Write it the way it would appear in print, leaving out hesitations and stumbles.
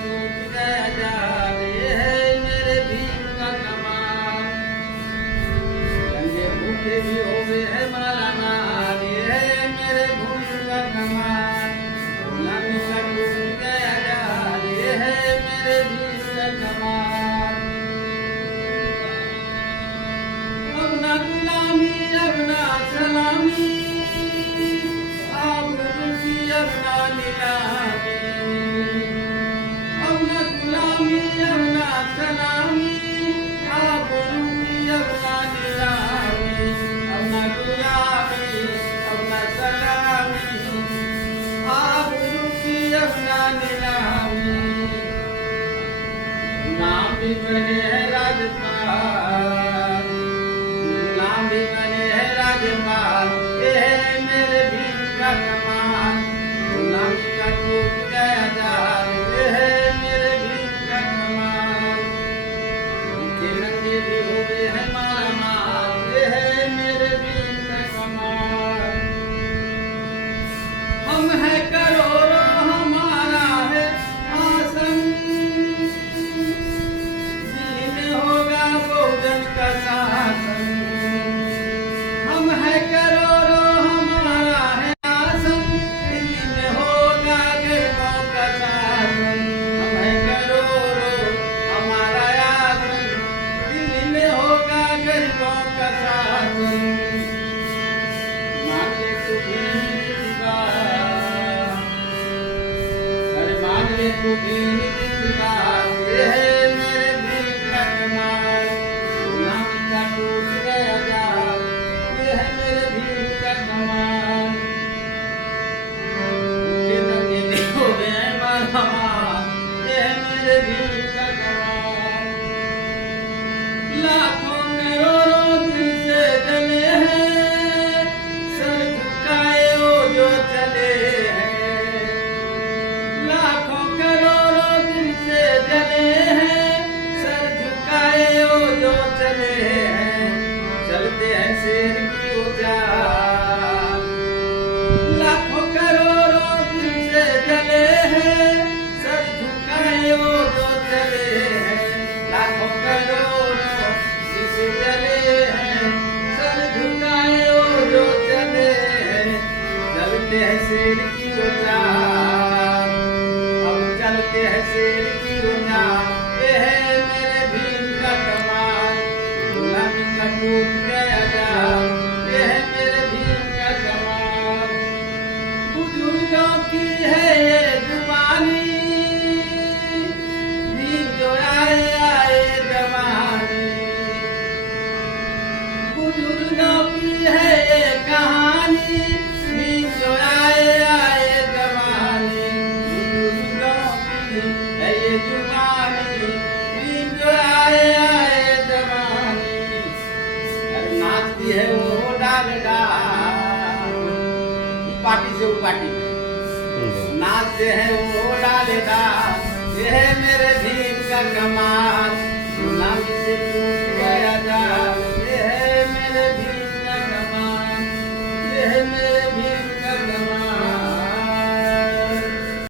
टूट गया जाल, ये है मेरे भीम का कमाल। नंगे भूखे भी हो गए है मालामाल, ये है मेरे भीम का कमाल। गुलामी का टूट गया जाल, ये है मेरे भीम का कमाल। अब ना गुलामी अब ना सलामी, अब रुकी अब ना नीलामी। अब ना गुलामी अब ना सलामी, अब रुकी अब ना नीलामी। अब ना गुलामी अब ना सलामी, अब रुकी अब ना नीलामी। नाम भी बने है राजपाल, नाम भी बने है राजपाल, ये है मेरे भीम का कमाल। गुलामी का टूट गया जाल, ये है मेरे भीम का कमाल। भूखे नंगे भी हो गए हैं मालामाल, ये है मेरे भीम का कमाल। हम है करोड़ों हमारा है आसन, दिल्ली में होगा बहुजन का शासन। हम है करोड़ों हमारा है आसन, दिल्ली में होगा गरीबों का शासन। हम है करोड़ों हमारा आसन, दिल्ली में होगा गरीबों का शासन। मान ले तू भी मेरी बात, अरे मान ले तू भी मेरी बात, ये है मेरे भीम का कमाल। गुलामी का टूट गया जाल, ये है मेरे भीम का कमाल। भूखे नंगे भी हो गए हैं मालामाल, ये है मेरे भीम का कमाल। लाखों करोड़ों दिल से जले हैं, सर झुकाए वो जो चले हैं। लाखों करोड़ों दिल से जले हैं, सर झुकाए वो जो चले हैं। चलते हैं शेर की उजाल, लाखों करोड़ों दिल से जले हैं, सर झुकाए वो जो चले हैं। लाखों करोड़ों दिल से जले हैं, सर झुकाए वो जो चले हैं। चलते हैं शेर की उजाल, अब चलते हैं शेर की उजाल, ये है मेरे भीम का कमाल। गुलामी का टूट गया जाल, ये है मेरे भीम का कमाल। बुजुर्गों की है ये जुबानी, भीम जो आए आए जवानी। बुजुर्गों की है ये कहानी, भीम जो आए आए जवानी। बुजुर्गों की है ये जुबानी, भीम जो आए आए जवानी। अरे नाचती है वो डाल डाल, पार्टी से वो पार्टी में नाचते हैं वो डाल डाल, ये है मेरे भीम का कमाल।